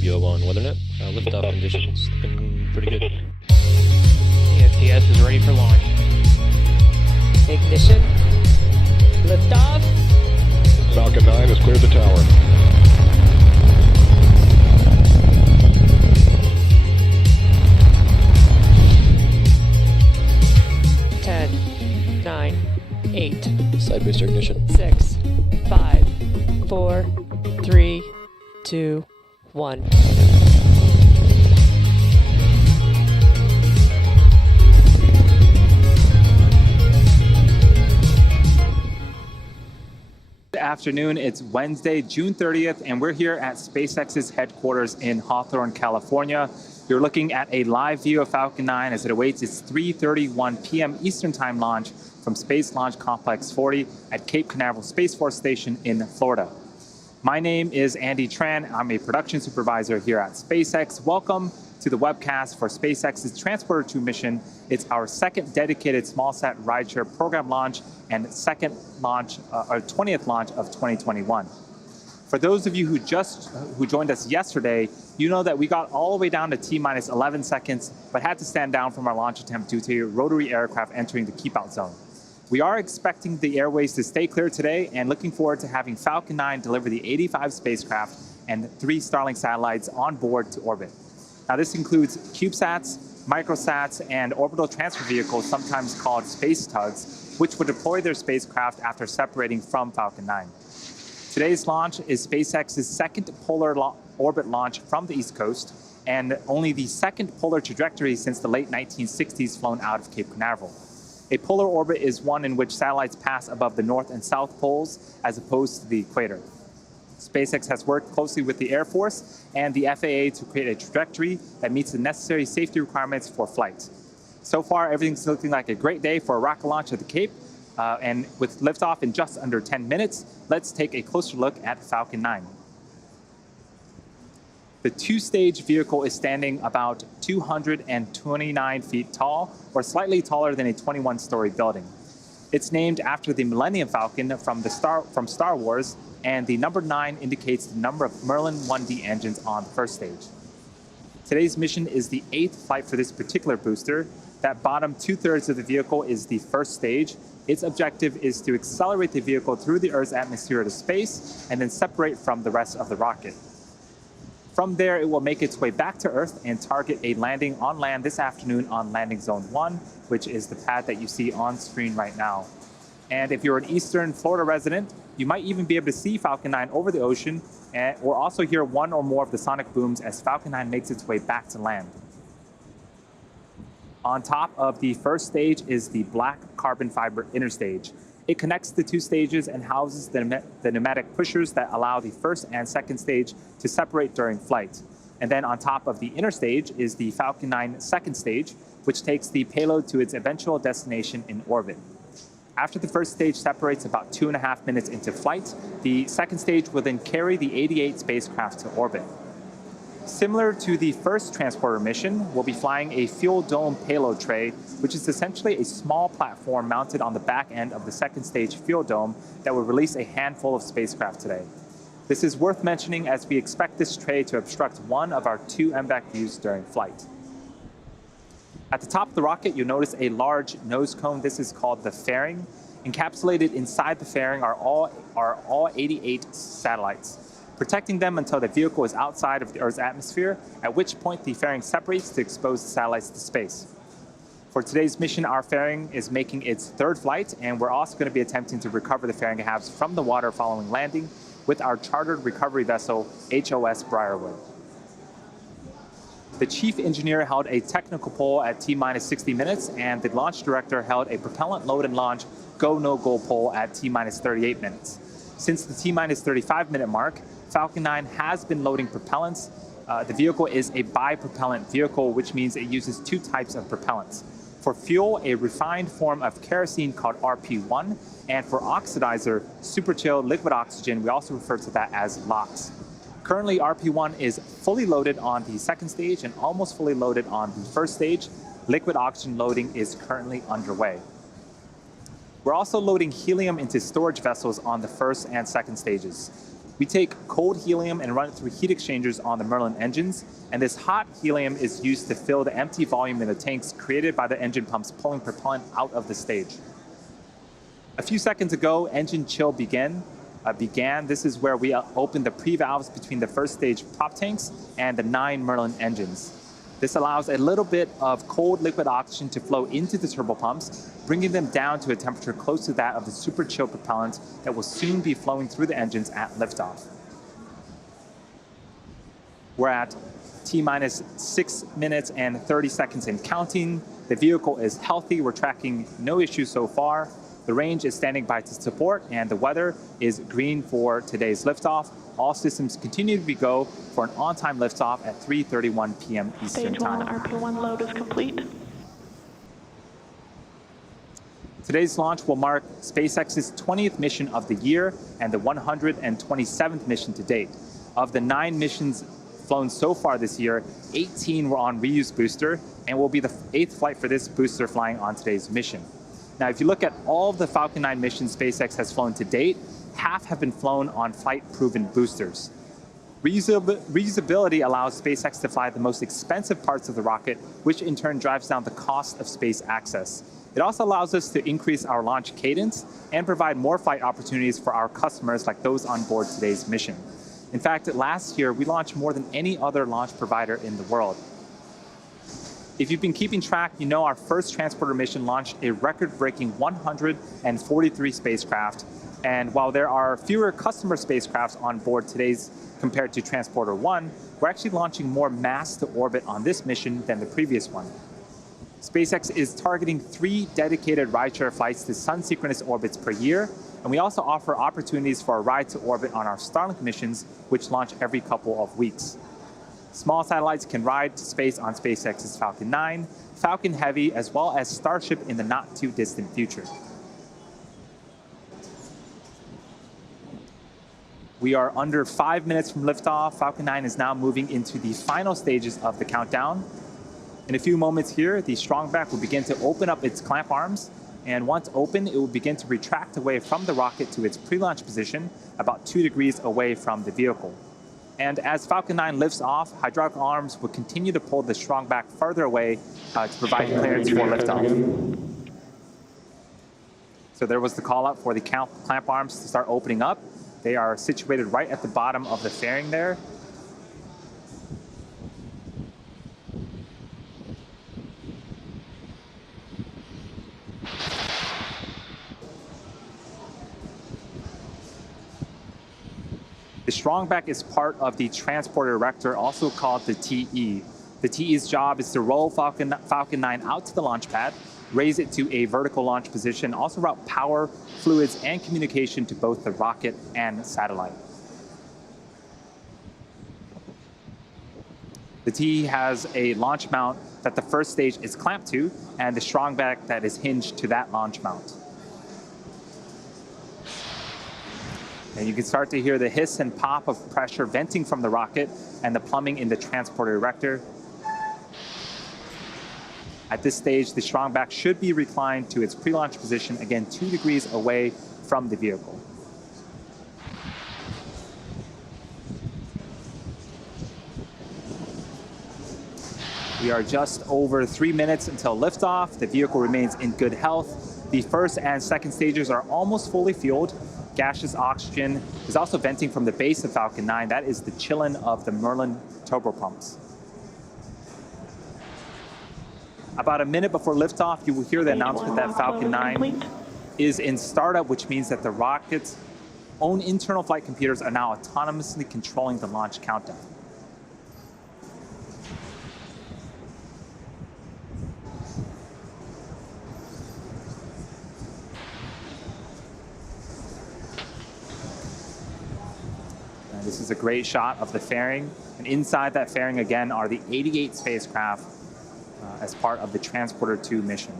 WO1 WeatherNet. Liftoff conditions looking pretty good. ESPS is ready for launch. Ignition. Liftoff. Falcon 9 has cleared the tower. Ten, 9, 8, Side booster ignition. 6, 5, 4, 3, 2, 1. Good afternoon. It's Wednesday, June 30th, and we're here at SpaceX's headquarters in Hawthorne, California. You're looking at a live view of Falcon 9 as it awaits its 3:31 p.m. Eastern Time launch from Space Launch Complex 40 at Cape Canaveral Space Force Station in Florida. My name is Andy Tran. I'm a production supervisor here at SpaceX. Welcome to the webcast for SpaceX's Transporter 2 mission. It's our second dedicated smallsat rideshare program launch and second launch, or 20th launch of 2021. For those of you who joined us yesterday, you know that we got all the way down to T-minus 11 seconds, but had to stand down from our launch attempt due to rotary aircraft entering the keep out zone. We are expecting the airways to stay clear today and looking forward to having Falcon 9 deliver the 85 spacecraft and 3 Starlink satellites on board to orbit. Now this includes CubeSats, microsats, and orbital transfer vehicles, sometimes called space tugs, which will deploy their spacecraft after separating from Falcon 9. Today's launch is SpaceX's second polar orbit launch from the East Coast, and only the second polar trajectory since the late 1960s flown out of Cape Canaveral. A polar orbit is one in which satellites pass above the North and South poles as opposed to the equator. SpaceX has worked closely with the Air Force and the FAA to create a trajectory that meets the necessary safety requirements for flight. So far, everything's looking like a great day for a rocket launch at the Cape, and with liftoff in just under 10 minutes, let's take a closer look at Falcon 9. The 2-stage vehicle is standing about 229 feet tall, or slightly taller than a 21-story building. It's named after the Millennium Falcon from Star Wars, and the number 9 indicates the number of Merlin 1D engines on the first stage. Today's mission is the 8th flight for this particular booster. That bottom 2/3 of the vehicle is the first stage. Its objective is to accelerate the vehicle through the Earth's atmosphere to space and then separate from the rest of the rocket. From there, it will make its way back to Earth and target a landing on land this afternoon on landing zone 1, which is the pad that you see on screen right now. And if you're an Eastern Florida resident, you might even be able to see Falcon 9 over the ocean, or also hear one or more of the sonic booms as Falcon 9 makes its way back to land. On top of the first stage is the black carbon fiber inner stage. It connects the 2 stages and houses the pneumatic pushers that allow the first and second stage to separate during flight. And then on top of the inner stage is the Falcon 9 second stage, which takes the payload to its eventual destination in orbit. After the first stage separates about 2.5 minutes into flight, the second stage will then carry the 88 spacecraft to orbit. Similar to the first transporter mission, we'll be flying a fuel dome payload tray, which is essentially a small platform mounted on the back end of the second stage fuel dome that will release a handful of spacecraft today. This is worth mentioning as we expect this tray to obstruct one of our 2 MVAC views during flight. At the top of the rocket, you'll notice a large nose cone. This is called the fairing. Encapsulated inside the fairing are all 88 satellites, protecting them until the vehicle is outside of the Earth's atmosphere, at which point the fairing separates to expose the satellites to space. For today's mission, our fairing is making its 3rd flight, and we're also going to be attempting to recover the fairing halves from the water following landing with our chartered recovery vessel, HOS Briarwood. The chief engineer held a technical poll at T-minus 60 minutes, and the launch director held a propellant load and launch go-no-go poll at T-minus 38 minutes. Since the T-minus 35-minute mark, Falcon 9 has been loading propellants. The vehicle is a bipropellant vehicle, which means it uses 2 types of propellants. For fuel, a refined form of kerosene called RP1, and for oxidizer, super chill liquid oxygen, we also refer to that as LOX. Currently, RP1 is fully loaded on the second stage and almost fully loaded on the first stage. Liquid oxygen loading is currently underway. We're also loading helium into storage vessels on the first and second stages. We take cold helium and run it through heat exchangers on the Merlin engines, and this hot helium is used to fill the empty volume in the tanks created by the engine pumps pulling propellant out of the stage. A few seconds ago, engine chill began. This is where we opened the pre-valves between the first stage prop tanks and the 9 Merlin engines. This allows a little bit of cold liquid oxygen to flow into the turbopumps, bringing them down to a temperature close to that of the super chill propellant that will soon be flowing through the engines at liftoff. We're at T-minus 6 minutes and 30 seconds and counting. The vehicle is healthy. We're tracking no issues so far. The range is standing by to support, and the weather is green for today's liftoff. All systems continue to be go for an on-time liftoff at 3:31 p.m. Eastern Stage 1 Time. RP1 load is complete. Today's launch will mark SpaceX's 20th mission of the year and the 127th mission to date. Of the 9 missions flown so far this year, 18 were on reuse booster, and will be the 8th flight for this booster flying on today's mission. Now, if you look at all of the Falcon 9 missions SpaceX has flown to date, half have been flown on flight-proven boosters. Reusability allows SpaceX to fly the most expensive parts of the rocket, which in turn drives down the cost of space access. It also allows us to increase our launch cadence and provide more flight opportunities for our customers like those on board today's mission. In fact, last year, we launched more than any other launch provider in the world. If you've been keeping track, you know our first transporter mission launched a record-breaking 143 spacecraft. And while there are fewer customer spacecrafts on board today's compared to Transporter 1, we're actually launching more mass to orbit on this mission than the previous one. SpaceX is targeting 3 dedicated rideshare flights to sun-synchronous orbits per year, and we also offer opportunities for a ride to orbit on our Starlink missions, which launch every couple of weeks. Small satellites can ride to space on SpaceX's Falcon 9, Falcon Heavy, as well as Starship in the not-too-distant future. We are under 5 minutes from liftoff. Falcon 9 is now moving into the final stages of the countdown. In a few moments here, the strongback will begin to open up its clamp arms, and once open, it will begin to retract away from the rocket to its pre-launch position, about 2 degrees away from the vehicle. And as Falcon 9 lifts off, hydraulic arms will continue to pull the strongback further away to provide clearance for liftoff. So there was the call out for the clamp arms to start opening up. They are situated right at the bottom of the fairing there. The strongback is part of the transporter erector, also called the TE. The TE's job is to roll Falcon 9 out to the launch pad, raise it to a vertical launch position, also route power, fluids, and communication to both the rocket and satellite. The TE has a launch mount that the first stage is clamped to, and the strongback that is hinged to that launch mount. And you can start to hear the hiss and pop of pressure venting from the rocket and the plumbing in the transporter erector. At this stage, the strongback should be reclined to its pre-launch position, again 2 degrees away from the vehicle. We are just over 3 minutes until liftoff. The vehicle remains in good health. The first and second stages are almost fully fueled. Gaseous oxygen is also venting from the base of Falcon 9. That is the chillin of the Merlin turbopumps. About a minute before liftoff, you will hear the announcement that Falcon 9 is in startup, which means that the rocket's own internal flight computers are now autonomously controlling the launch countdown. This is a great shot of the fairing, and inside that fairing again are the 88 spacecraft as part of the Transporter 2 mission.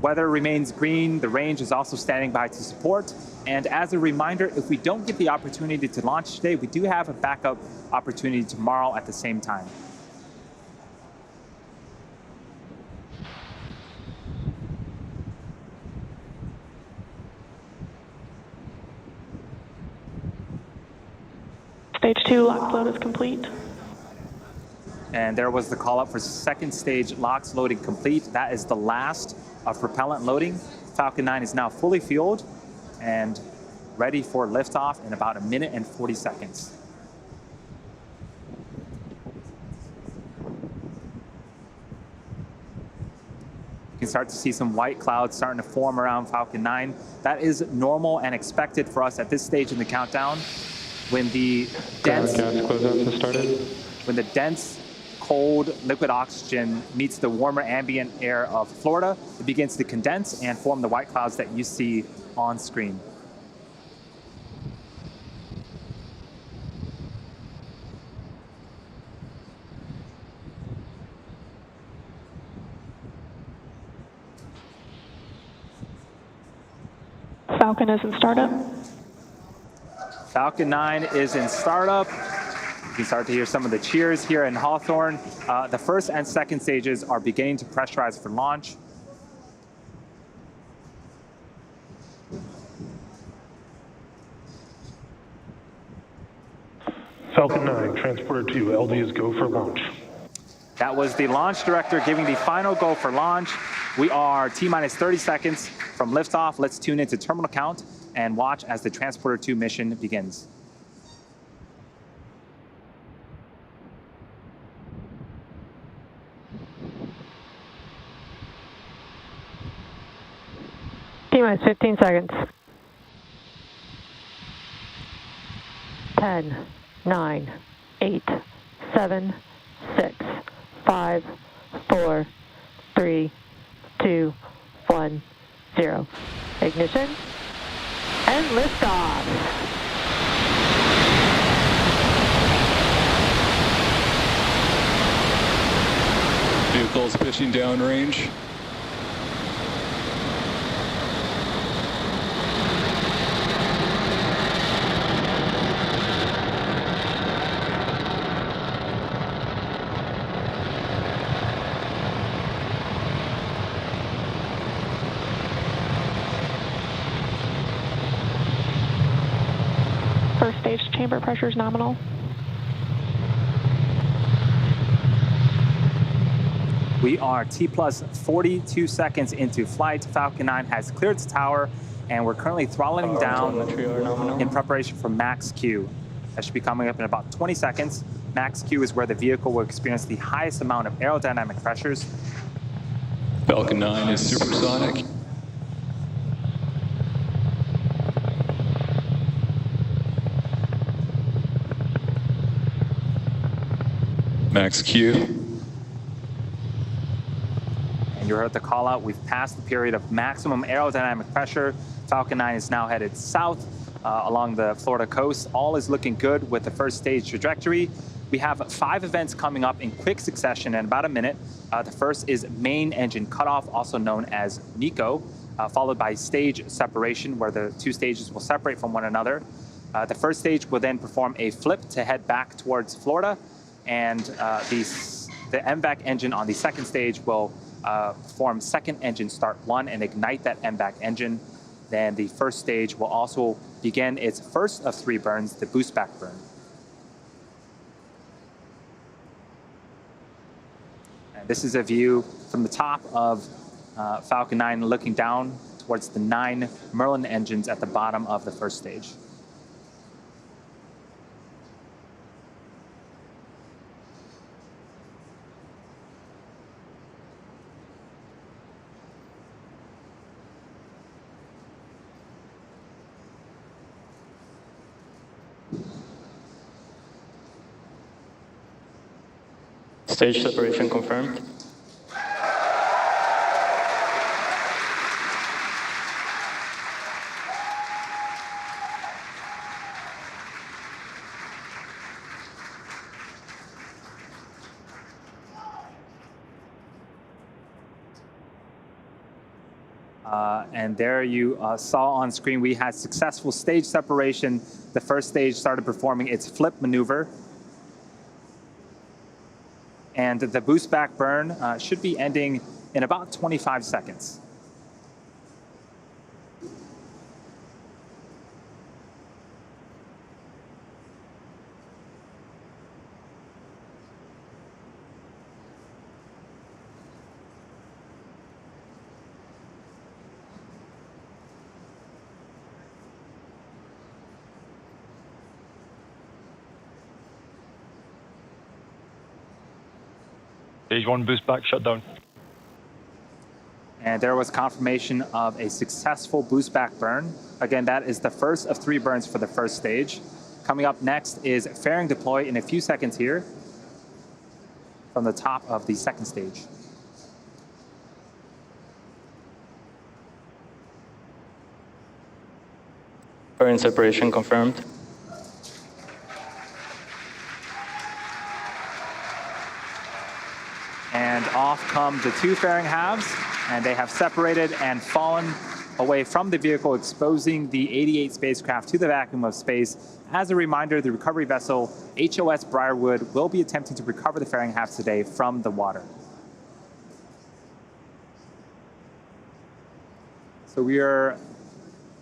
Weather remains green, the range is also standing by to support, and as a reminder, if we don't get the opportunity to launch today, we do have a backup opportunity tomorrow at the same time. Stage 2 lock load is complete. And there was the call up for second stage LOX loading complete. That is the last of propellant loading. Falcon 9 is now fully fueled and ready for liftoff in about 1 minute and 40 seconds. You can start to see some white clouds starting to form around Falcon 9. That is normal and expected for us at this stage in the countdown. When the dense, cold liquid oxygen meets the warmer ambient air of Florida, it begins to condense and form the white clouds that you see on screen. Falcon is in startup. Falcon 9 is in startup. You can start to hear some of the cheers here in Hawthorne. The first and second stages are beginning to pressurize for launch. Falcon 9, Transporter 2, LD is go for launch. That was the launch director giving the final go for launch. We are T-minus 30 seconds from liftoff. Let's tune into terminal count and watch as the Transporter 2 mission begins. T-minus 15 seconds. 10, 9, 8, 7, 6, 5, 4, 3, 2, 1, 0. Ignition and liftoff. Vehicles pitching downrange. First stage chamber pressure is nominal. We are T-plus 42 seconds into flight. Falcon 9 has cleared the tower, and we're currently throttling down in preparation for max Q. That should be coming up in about 20 seconds. Max Q is where the vehicle will experience the highest amount of aerodynamic pressures. Falcon 9 is supersonic. Max Q. And you heard the call out. We've passed the period of maximum aerodynamic pressure. Falcon 9 is now headed south along the Florida coast. All is looking good with the first stage trajectory. We have 5 events coming up in quick succession in about a minute. The first is main engine cutoff, also known as MECO, followed by stage separation, where the 2 stages will separate from one another. The first stage will then perform a flip to head back towards Florida, and the MVAC engine on the second stage will perform second engine start 1 and ignite that MVAC engine. Then the first stage will also begin its first of 3 burns, the boost back burn. And this is a view from the top of Falcon 9 looking down towards the 9 Merlin engines at the bottom of the first stage. Stage separation confirmed. And there you saw on screen, we had successful stage separation. The first stage started performing its flip maneuver. And the boost back burn should be ending in about 25 seconds. Stage 1 boost back shut down. And there was confirmation of a successful boost back burn. Again, that is the first of 3 burns for the first stage. Coming up next is fairing deploy in a few seconds here from the top of the second stage. Fairing separation confirmed. And off come the 2 fairing halves, and they have separated and fallen away from the vehicle, exposing the 88 spacecraft to the vacuum of space. As a reminder, the recovery vessel HOS Briarwood will be attempting to recover the fairing halves today from the water. So we are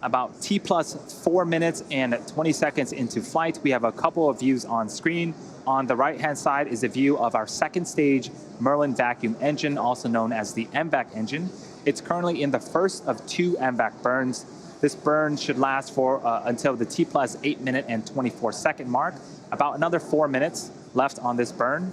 about T plus 4 minutes and 20 seconds into flight. We have a couple of views on screen. On the right-hand side is a view of our second stage Merlin vacuum engine, also known as the MVAC engine. It's currently in the first of 2 MVAC burns. This burn should last for until the T plus 8 minute and 24 second mark. About another 4 minutes left on this burn.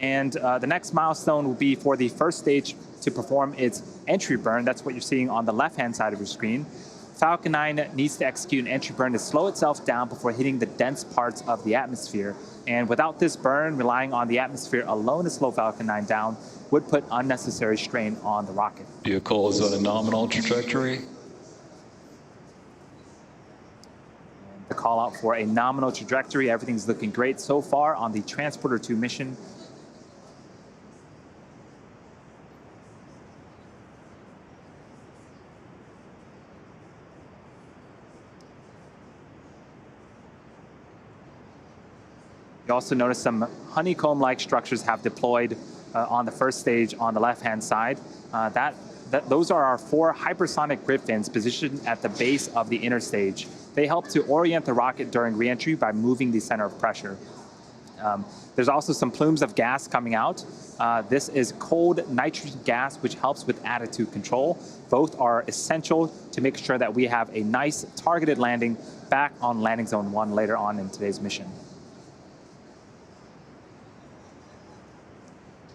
And the next milestone will be for the first stage to perform its entry burn. That's what you're seeing on the left-hand side of your screen. Falcon 9 needs to execute an entry burn to slow itself down before hitting the dense parts of the atmosphere. And without this burn, relying on the atmosphere alone to slow Falcon 9 down would put unnecessary strain on the rocket. Vehicle is on a nominal trajectory. The call out for a nominal trajectory. Everything's looking great so far on the Transporter 2 mission. You also notice some honeycomb-like structures have deployed on the first stage on the left-hand side. Those are our 4 hypersonic grid fins positioned at the base of the inner stage. They help to orient the rocket during re-entry by moving the center of pressure. There's also some plumes of gas coming out. This is cold nitrogen gas, which helps with attitude control. Both are essential to make sure that we have a nice targeted landing back on landing zone 1 later on in today's mission.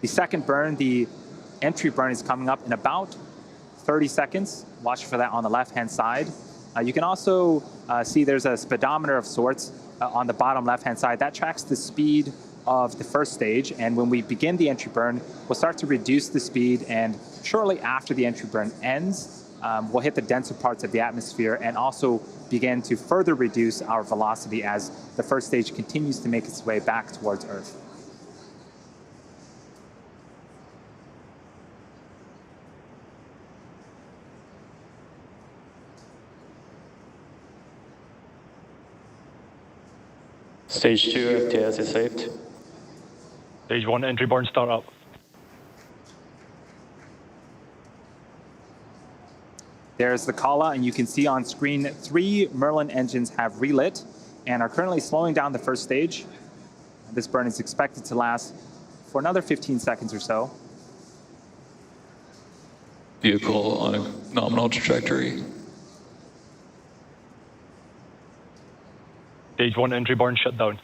The second burn, the entry burn, is coming up in about 30 seconds. Watch for that on the left-hand side. You can also see there's a speedometer of sorts on the bottom left-hand side. That tracks the speed of the first stage, and when we begin the entry burn, we'll start to reduce the speed, and shortly after the entry burn ends, we'll hit the denser parts of the atmosphere and also begin to further reduce our velocity as the first stage continues to make its way back towards Earth. Stage 2 FTS is saved. Stage 1 entry burn start up. There's the call out, and you can see on screen 3 Merlin engines have relit and are currently slowing down the first stage. This burn is expected to last for another 15 seconds or so. Vehicle on a nominal trajectory. Stage 1 entry burn shut down.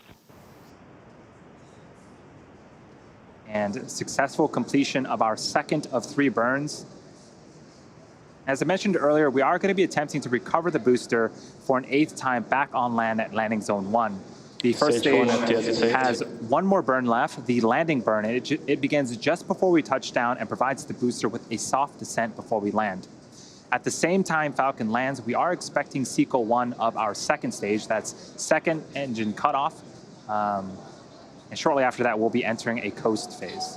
And successful completion of our second of 3 burns. As I mentioned earlier, we are going to be attempting to recover the booster for an 8th time back on land at landing zone 1. The first stage has 1 more burn left, the landing burn. It begins just before we touch down and provides the booster with a soft descent before we land. At the same time Falcon lands, we are expecting Sequel 1 of our second stage. That's second engine cutoff. And shortly after that, we'll be entering a coast phase.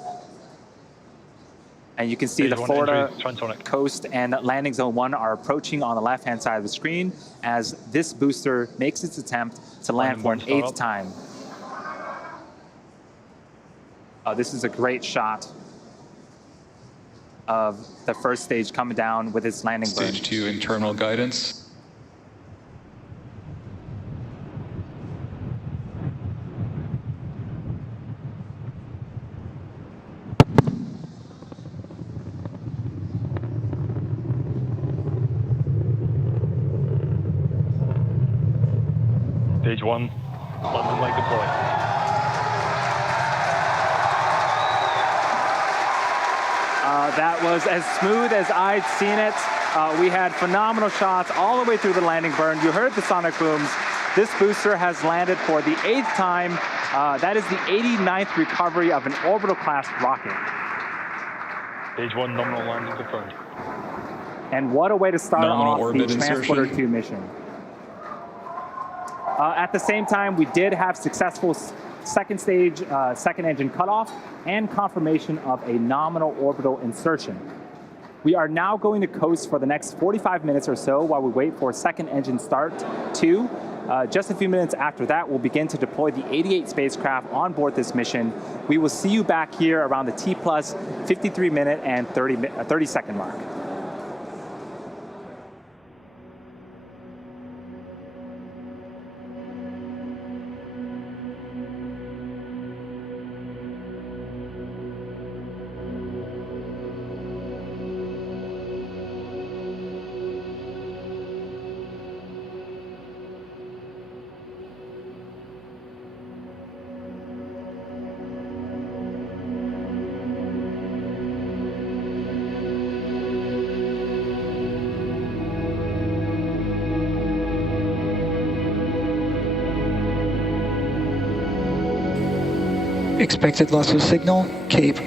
And you can see the Florida coast and landing zone 1 are approaching on the left-hand side of the screen as this booster makes its attempt to land for an 8th time. This is a great shot of the first stage coming down with its landing burn. Stage 2 internal guidance. Stage 1, London light deploy. That was as smooth as I'd seen it. We had phenomenal shots all the way through the landing burn. You heard the sonic booms. This booster has landed for the 8th time. That is the 89th recovery of an orbital class rocket. Stage 1 nominal landing confirmed. And what a way to start Nominal off the orbit Transporter insertion. 2 mission. At the same time, we did have successful second stage, second engine cutoff, and confirmation of a nominal orbital insertion. We are now going to coast for the next 45 minutes or so while we wait for second engine start 2. Just a few minutes after that, we'll begin to deploy the 88 spacecraft on board this mission. We will see you back here around the T plus 53 minute and 30 second mark. Expected loss of signal, Cape.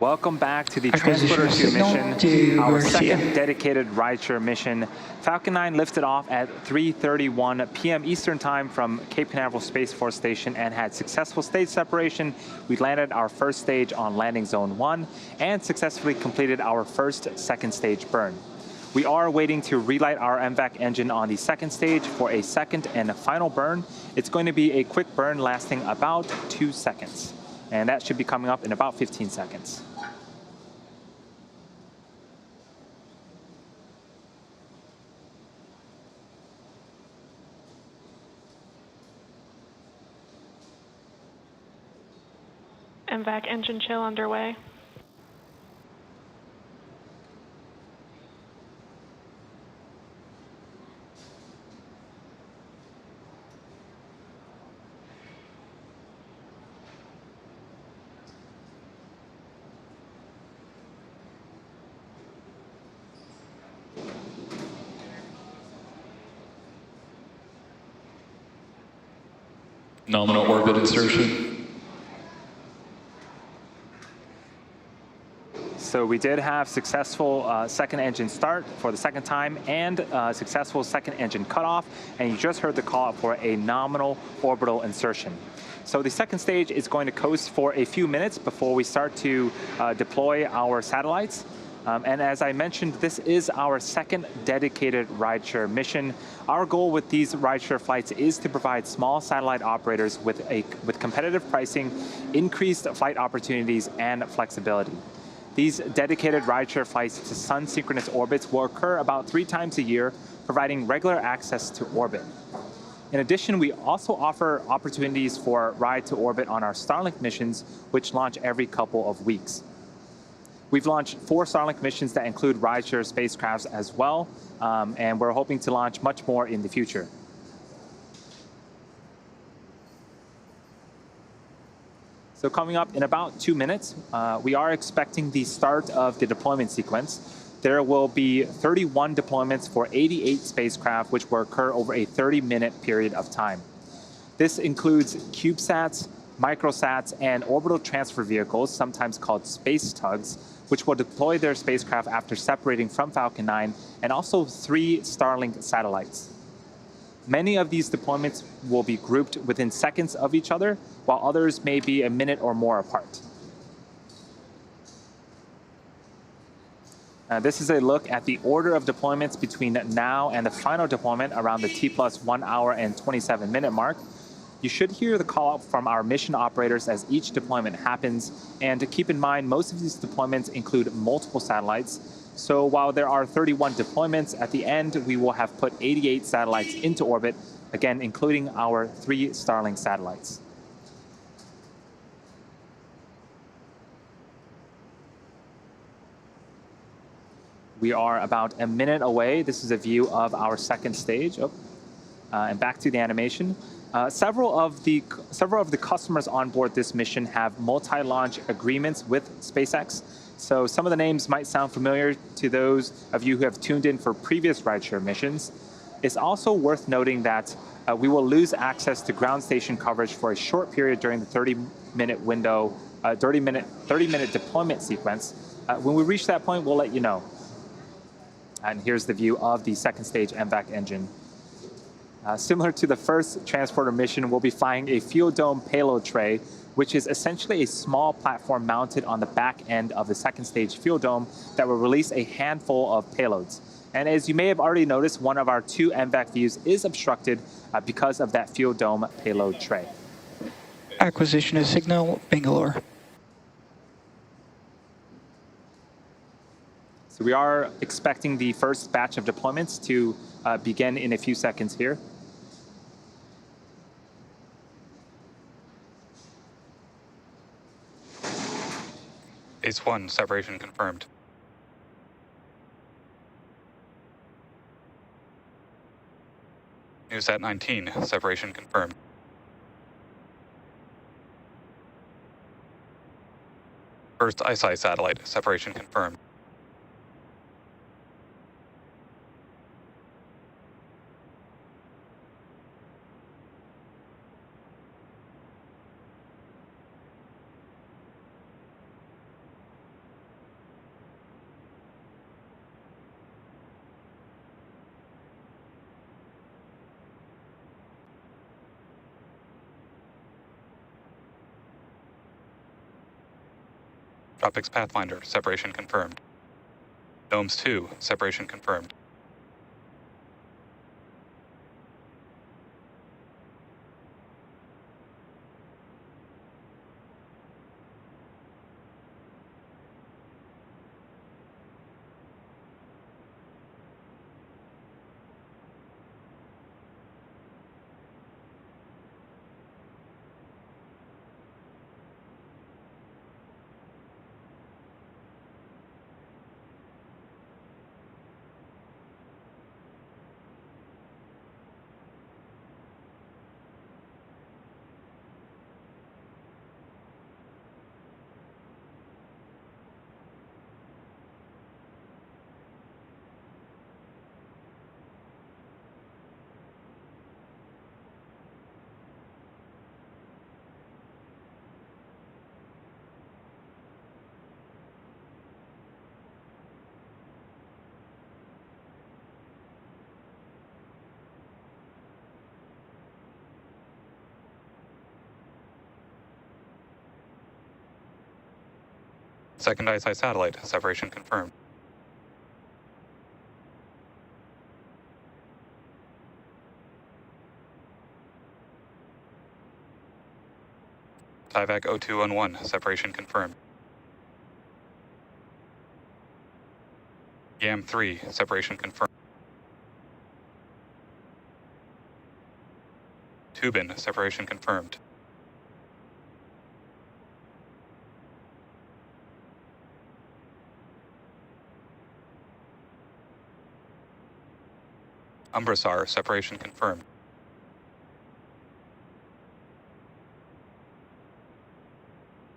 Welcome back to the Acquisition Transporter of 2 signal mission, to our Garcia. second dedicated rideshare mission. Falcon 9 lifted off at 3:31 p.m. Eastern Time from Cape Canaveral Space Force Station and had successful stage separation. We landed our first stage on landing zone 1 and successfully completed our first second stage burn. We are waiting to relight our MVAC engine on the second stage for a second and final burn. It's going to be a quick burn lasting about 2 seconds. And that should be coming up in about 15 seconds. MVAC engine chill underway. Nominal orbit insertion. So we did have successful second engine start for the second time and successful second engine cutoff, and you just heard the call out for a nominal orbital insertion. So the second stage is going to coast for a few minutes before we start to deploy our satellites. And as I mentioned, this is our second dedicated rideshare mission. Our goal with these rideshare flights is to provide small satellite operators with competitive pricing, increased flight opportunities, and flexibility. These dedicated rideshare flights to sun-synchronous orbits will occur about 3 times a year, providing regular access to orbit. In addition, we also offer opportunities for ride to orbit on our Starlink missions, which launch every couple of weeks. We've launched 4 Starlink missions that include rideshare spacecrafts as well, and we're hoping to launch much more in the future. So coming up in about 2 minutes, we are expecting the start of the deployment sequence. There will be 31 deployments for 88 spacecraft, which will occur over a 30-minute period of time. This includes CubeSats, microsats, and orbital transfer vehicles, sometimes called space tugs, which will deploy their spacecraft after separating from Falcon 9, and also 3 Starlink satellites. Many of these deployments will be grouped within seconds of each other, while others may be a minute or more apart. This is a look at the order of deployments between now and the final deployment around the T+1 hour and 27-minute mark. You should hear the call out from our mission operators as each deployment happens. And to keep in mind, most of these deployments include multiple satellites. So while there are 31 deployments, at the end, we will have put 88 satellites into orbit, again, including our 3 Starlink satellites. We are about a minute away. This is a view of our second stage. And back to the animation. Several of the customers on board this mission have multi-launch agreements with SpaceX. So some of the names might sound familiar to those of you who have tuned in for previous rideshare missions. It's also worth noting that we will lose access to ground station coverage for a short period during the 30-minute window, 30-minute deployment sequence. When we reach that point, we'll let you know. And here's the view of the second stage MVAC engine. Similar to the first transporter mission, we'll be flying a fuel dome payload tray, which is essentially a small platform mounted on the back end of the second stage fuel dome that will release a handful of payloads. And as you may have already noticed, one of our 2 MVAC views is obstructed because of that fuel dome payload tray. Acquisition of signal, Bangalore. So we are expecting the first batch of deployments to begin in a few seconds here. Base 1, separation confirmed. NewSat 19, separation confirmed. First ISI satellite, separation confirmed. Tropics Pathfinder, separation confirmed. Gnomes 2, separation confirmed. Second ISI satellite, separation confirmed. TIVAC 0211, separation confirmed. YAM 3, separation confirmed. Tubin, separation confirmed. Umbrasar, separation confirmed.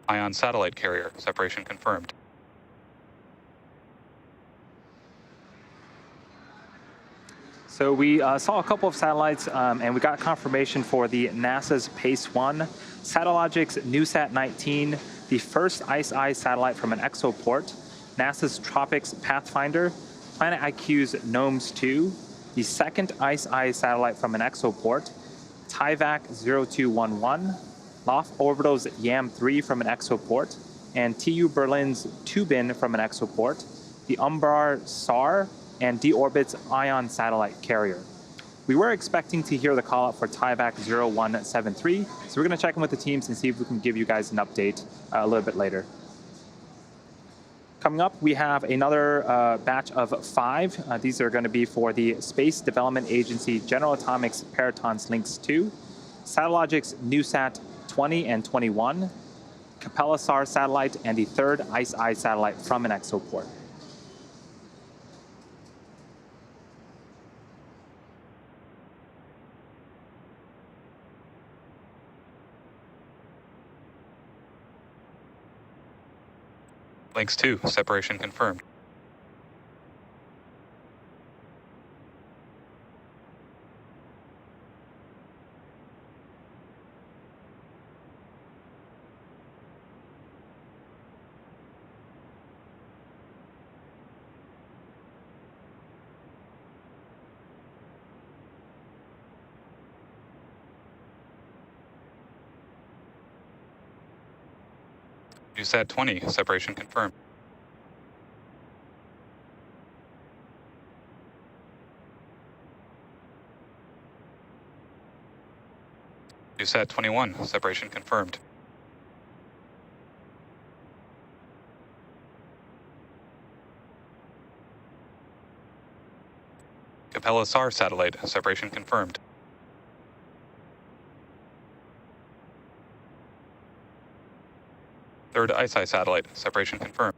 Ion satellite carrier, separation confirmed. So we saw a couple of satellites, and we got confirmation for the NASA's PACE-1, Satellogic's NewSat-19, the first ICE-I satellite from an exoport, NASA's Tropics Pathfinder, Planet IQ's GNOMES-2, the second ICE-I satellite from an exoport, TIVAC 0211, Loft Orbital's YAM-3 from an exoport, and TU Berlin's Tubin from an exoport, the Umbrar SAR, and D-Orbit's Ion satellite carrier. We were expecting to hear the call out for TIVAC 0173, so we're going to check in with the teams and see if we can give you guys an update a little bit later. Coming up, we have another batch of 5. These are going to be for the Space Development Agency General Atomics Peritons Lynx 2, Satellogic's NewSat 20 and 21, Capella SAR satellite, and the third ICE-I satellite from an exoport. Lynx 2, separation confirmed. NewSat 20, separation confirmed. NewSat 21, separation confirmed. Capella SAR satellite, separation confirmed. Third ICE-I satellite, separation confirmed.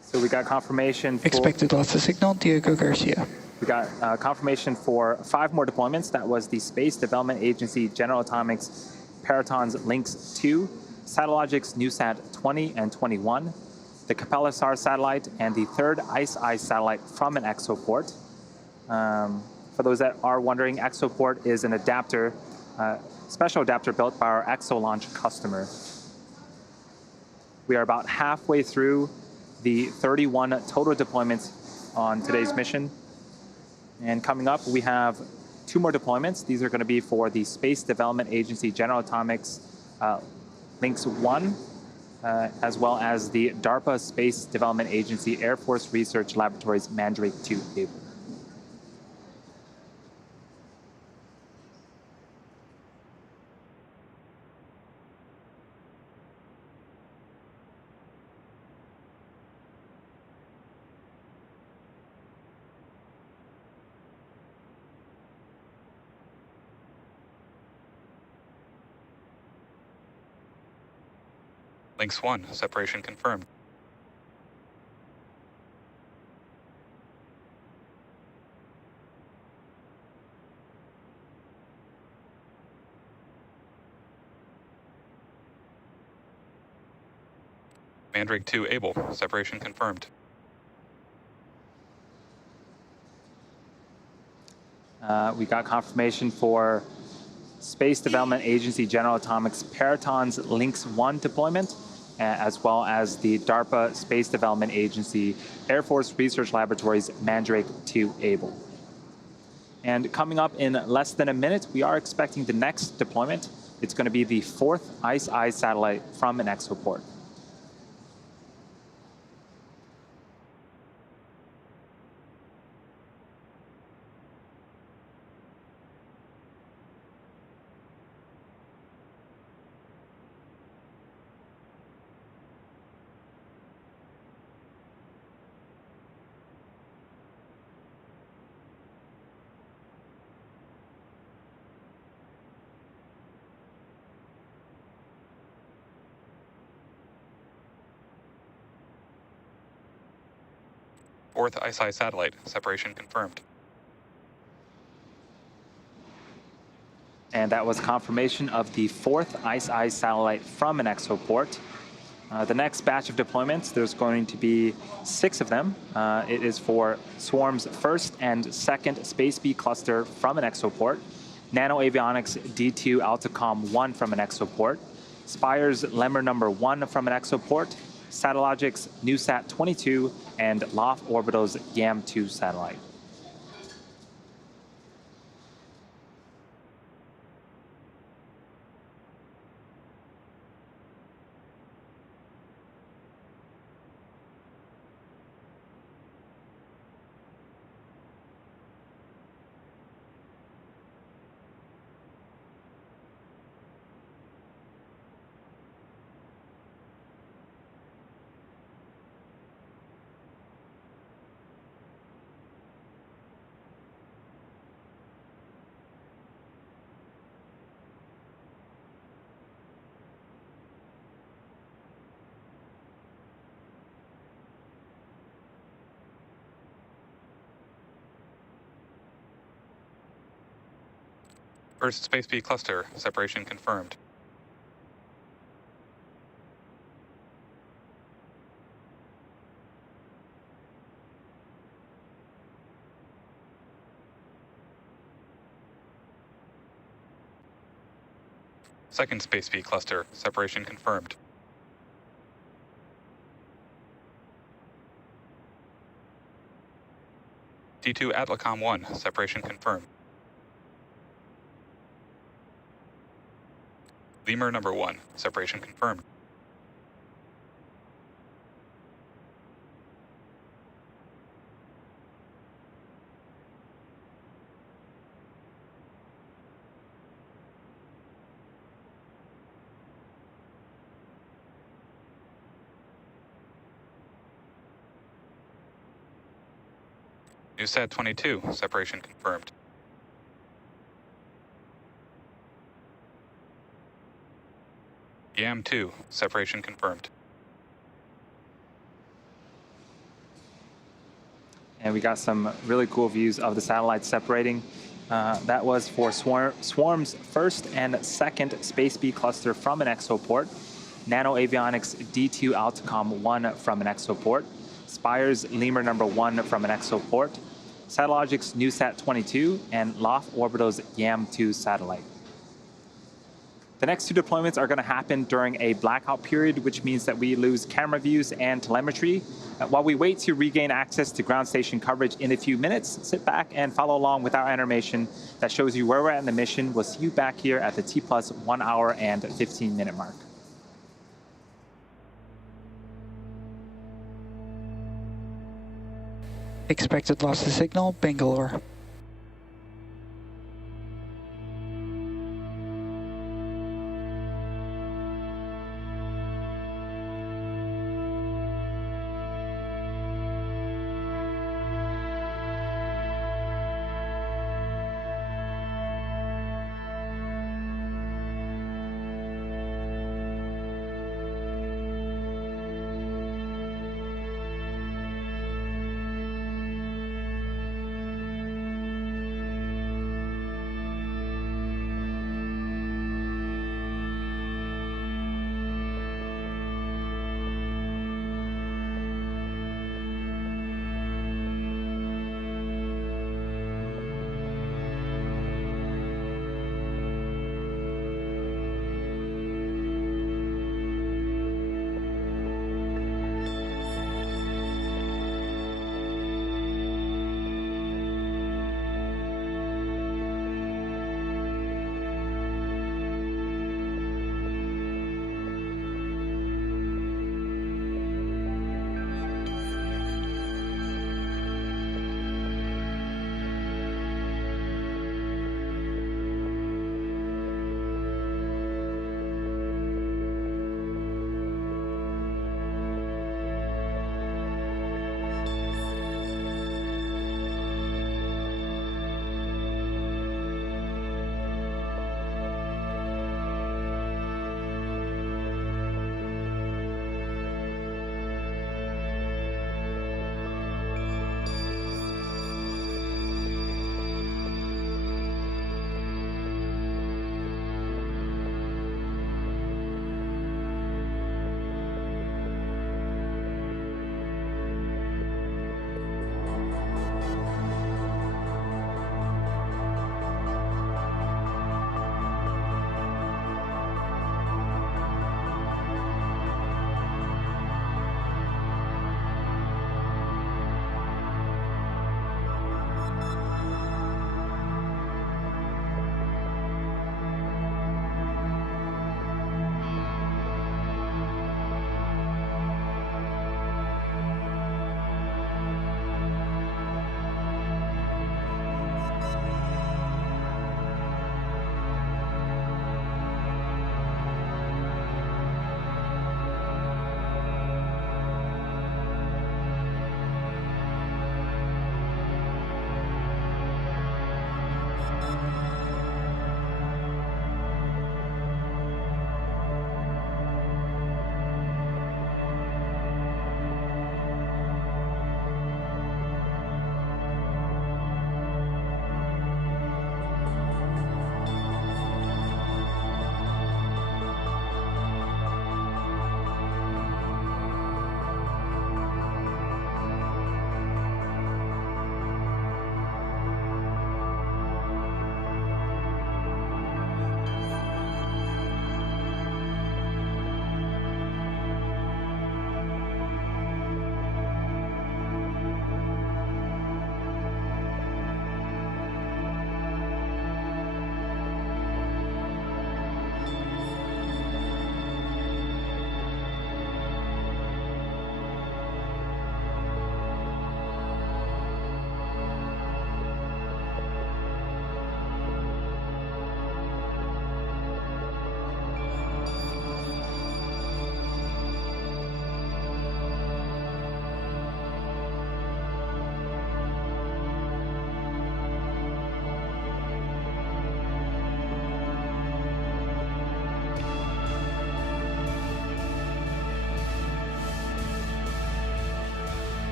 So we got confirmation for... Expected loss of signal, Diego Garcia. We got confirmation for 5 more deployments. That was the Space Development Agency General Atomics Peritons Lynx 2, Satellogic's NewSat 20 and 21, the Capella SAR satellite, and the third ICE-I satellite from an exoport. For those that are wondering, exoport is an adapter, special adapter built by our ExoLaunch customer. We are about halfway through the 31 total deployments on today's mission. And coming up, we have 2 more deployments. These are going to be for the Space Development Agency General Atomics Lynx 1, as well as the DARPA Space Development Agency Air Force Research Laboratories Mandrake 2 Able. Lynx 1, separation confirmed. Mandrake 2 able, separation confirmed. We got confirmation for Space Development Agency General Atomics Paraton's Lynx 1 deployment, as well as the DARPA Space Development Agency Air Force Research Laboratories Mandrake 2 Able. And coming up in less than a minute, we are expecting the next deployment. It's going to be the 4th ICE-I satellite from an exoport. Fourth ICE-I satellite, separation confirmed. And that was confirmation of the 4th ICE-I satellite from an exoport. The next batch of deployments, there's going to be 6 of them. It is for Swarm's 1st and 2nd Space B cluster from an exoport, Nano Avionics D2 Altacom 1 from an exoport, Spire's Lemur number 1 from an exoport, Satellogic's NewSat 22, and Loft Orbital's YAM2 satellite. First Space B cluster, separation confirmed. Second Space B cluster, separation confirmed. D2 Atlacom 1, separation confirmed. Lemur number 1, separation confirmed. NewSat 22, separation confirmed. YAM2, separation confirmed. And we got some really cool views of the satellites separating. That was for Swarm's 1st and 2nd Space B cluster from an exoport, Nano Avionics D2 Altacom 1 from an exoport, Spire's Lemur number 1 from an exoport, Satellogic's NewSat 22, and Loft Orbital's YAM2 satellite. The next two deployments are going to happen during a blackout period, which means that we lose camera views and telemetry. While we wait to regain access to ground station coverage in a few minutes, sit back and follow along with our animation that shows you where we're at in the mission. We'll see you back here at the T+ 1 hour and 15-minute mark. Expected loss of signal, Bangalore.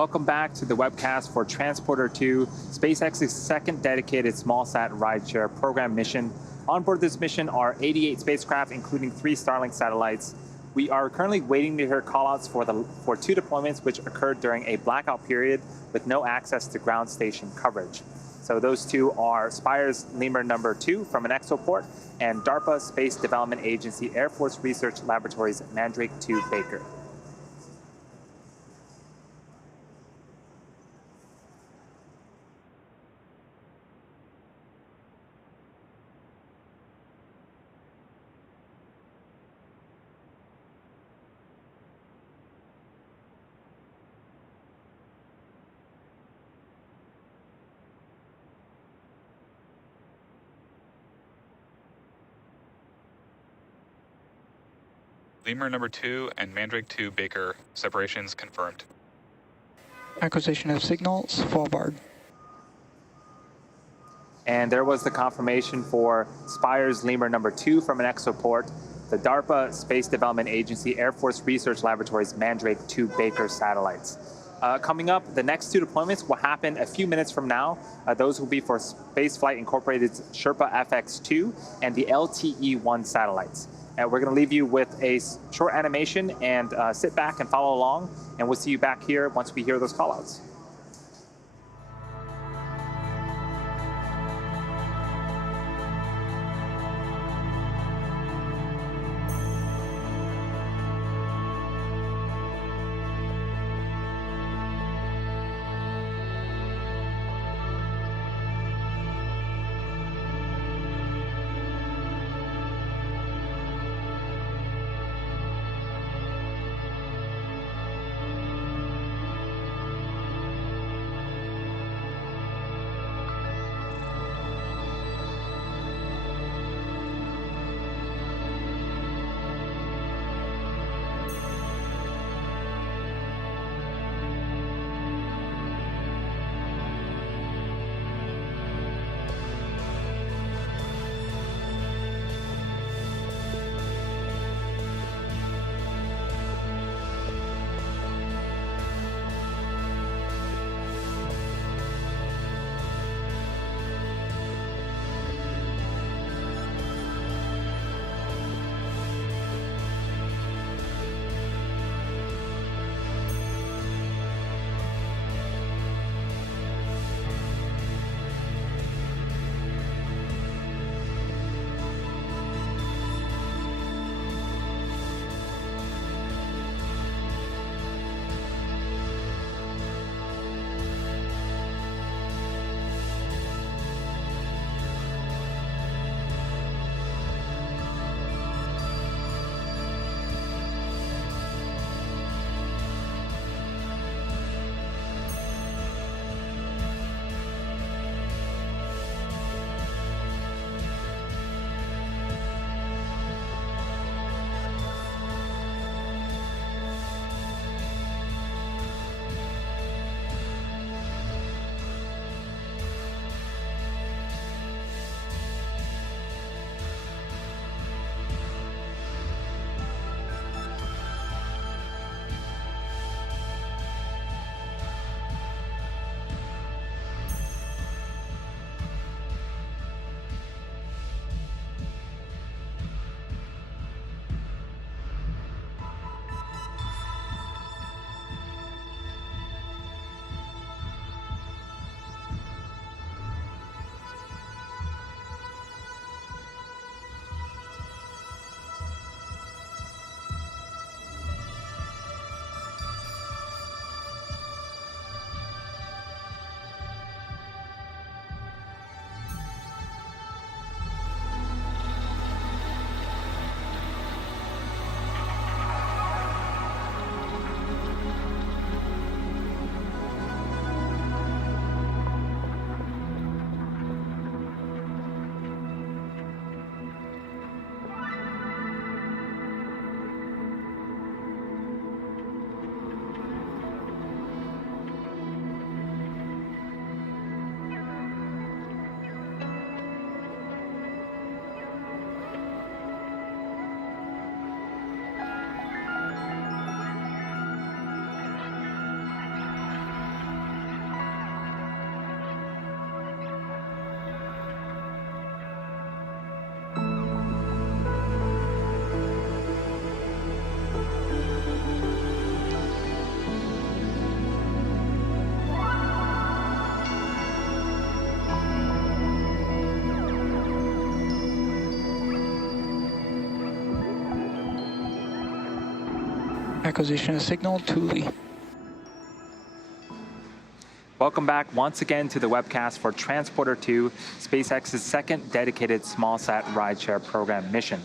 Welcome back to the webcast for Transporter 2, SpaceX's second dedicated small-sat rideshare program mission. On board this mission are 88 spacecraft, including 3 Starlink satellites. We are currently waiting to hear callouts for 2 deployments which occurred during a blackout period with no access to ground station coverage. So those 2 are Spire's Lemur number 2 from an exoport and DARPA Space Development Agency Air Force Research Laboratories Mandrake 2 Baker. Lemur number 2 and Mandrake 2 Baker, separations confirmed. Acquisition of signals, forward. And there was the confirmation for Spire's Lemur number 2 from an exoport, the DARPA Space Development Agency Air Force Research Laboratories Mandrake 2 Baker satellites. Coming up, the next 2 deployments will happen a few minutes from now. Those will be for Spaceflight Incorporated's Sherpa FX2 and the LTE-1 satellites. And we're going to leave you with a short animation and sit back and follow along, and we'll see you back here once we hear those callouts. Acquisition of signal, Thule. Welcome back once again to the webcast for Transporter 2, SpaceX's second dedicated small-sat rideshare program mission.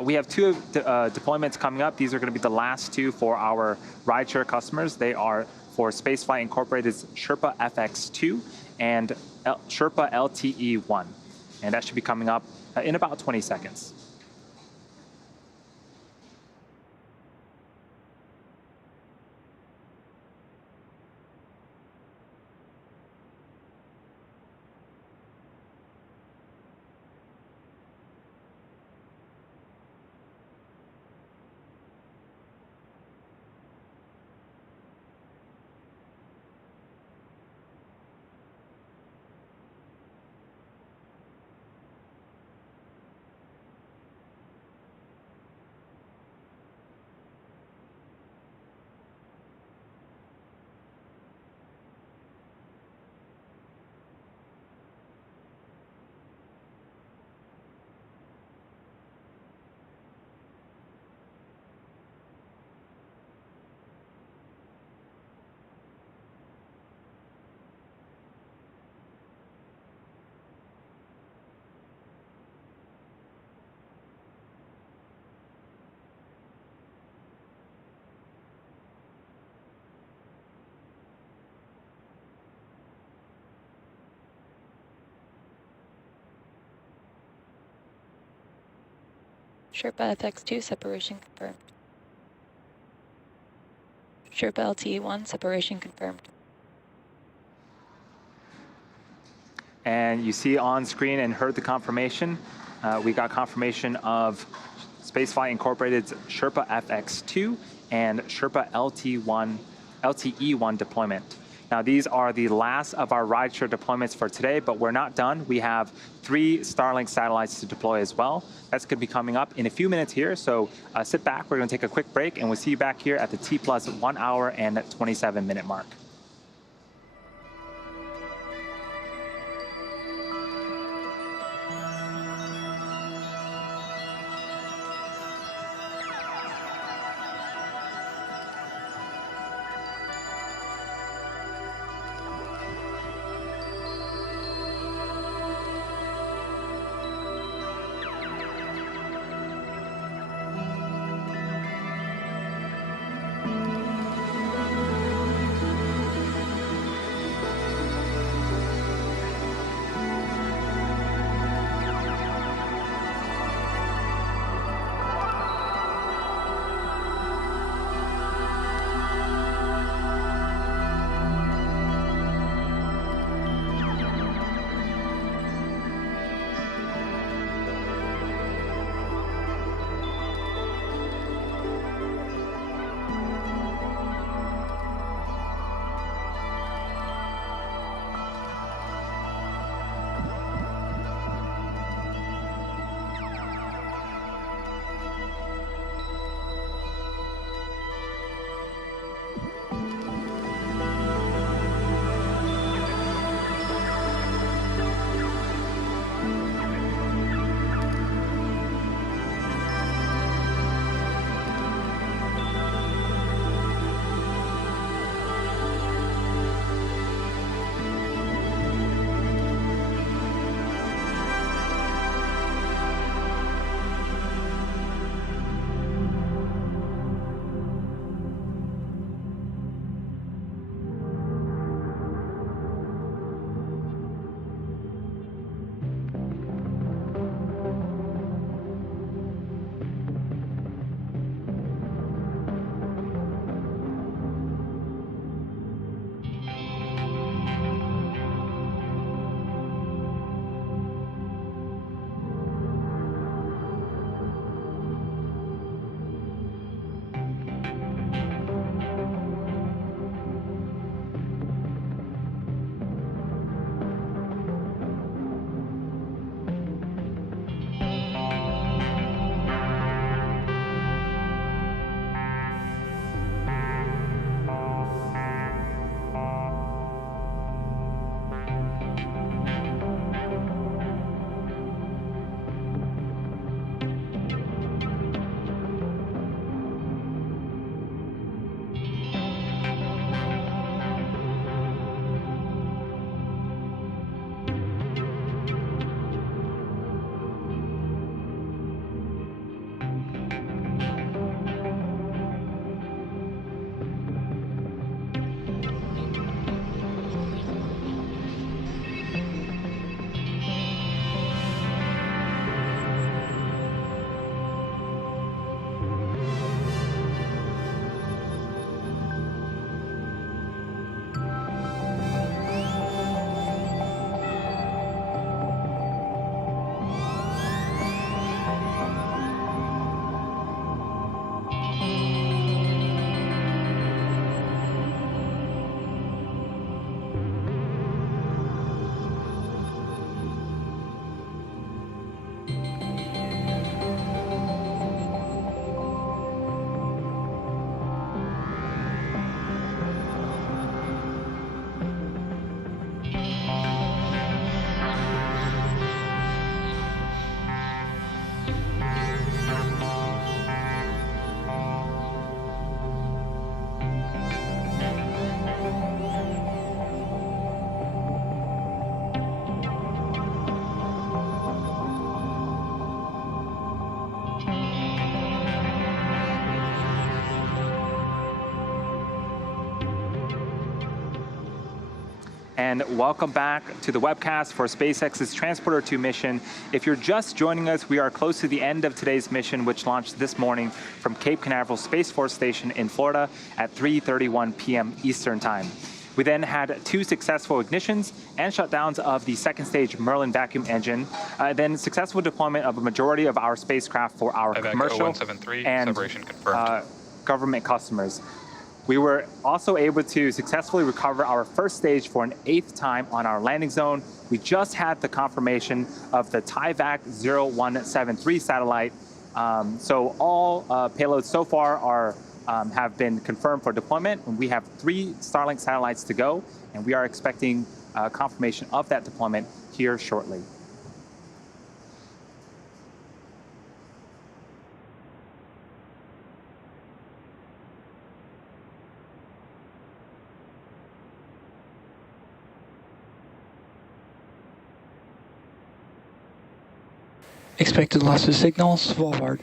We have two deployments coming up. These are going to be the last two for our rideshare customers. They are for Spaceflight Incorporated's Sherpa FX2 and Sherpa LTE-1. And that should be coming up in about 20 seconds. Sherpa FX2 separation confirmed. Sherpa LTE-1 separation confirmed. And you see on screen and heard the confirmation. We got confirmation of Spaceflight Incorporated's Sherpa FX2 and Sherpa LTE-1 deployment. Now, these are the last of our rideshare deployments for today, but we're not done. We have 3 Starlink satellites to deploy as well. That's going to be coming up in a few minutes here, so sit back. We're going to take a quick break, and we'll see you back here at the T plus 1 hour and 27-minute mark. and welcome back to the webcast for SpaceX's Transporter 2 mission. If you're just joining us, we are close to the end of today's mission, which launched this morning from Cape Canaveral Space Force Station in Florida at 3:31 p.m. Eastern Time. We then had 2 successful ignitions and shutdowns of the second stage Merlin vacuum engine, then successful deployment of a majority of our spacecraft for our commercial 0173, and separation confirmed. Government customers. We were also able to successfully recover our first stage for an 8th time on our landing zone. We just had the confirmation of the TIVAC 0173 satellite. So all payloads so far are have been confirmed for deployment, and we have 3 Starlink satellites to go, and we are expecting confirmation of that deployment here shortly. Expected loss of signal, Svalbard.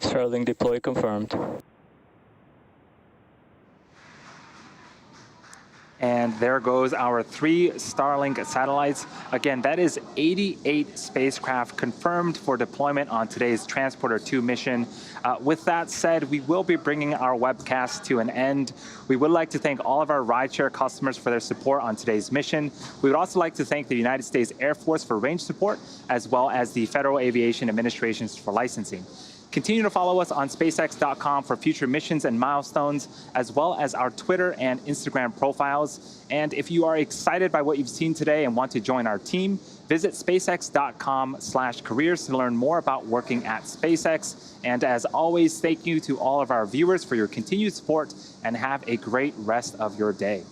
Starlink deploy confirmed. And there goes our 3 Starlink satellites. Again, that is 88 spacecraft confirmed for deployment on today's Transporter 2 mission. With that said, we will be bringing our webcast to an end. We would like to thank all of our rideshare customers for their support on today's mission. We would also like to thank the United States Air Force for range support, as well as the Federal Aviation Administration for licensing. Continue to follow us on SpaceX.com for future missions and milestones, as well as our Twitter and Instagram profiles. And if you are excited by what you've seen today and want to join our team, visit SpaceX.com/careers to learn more about working at SpaceX. And as always, thank you to all of our viewers for your continued support, and have a great rest of your day.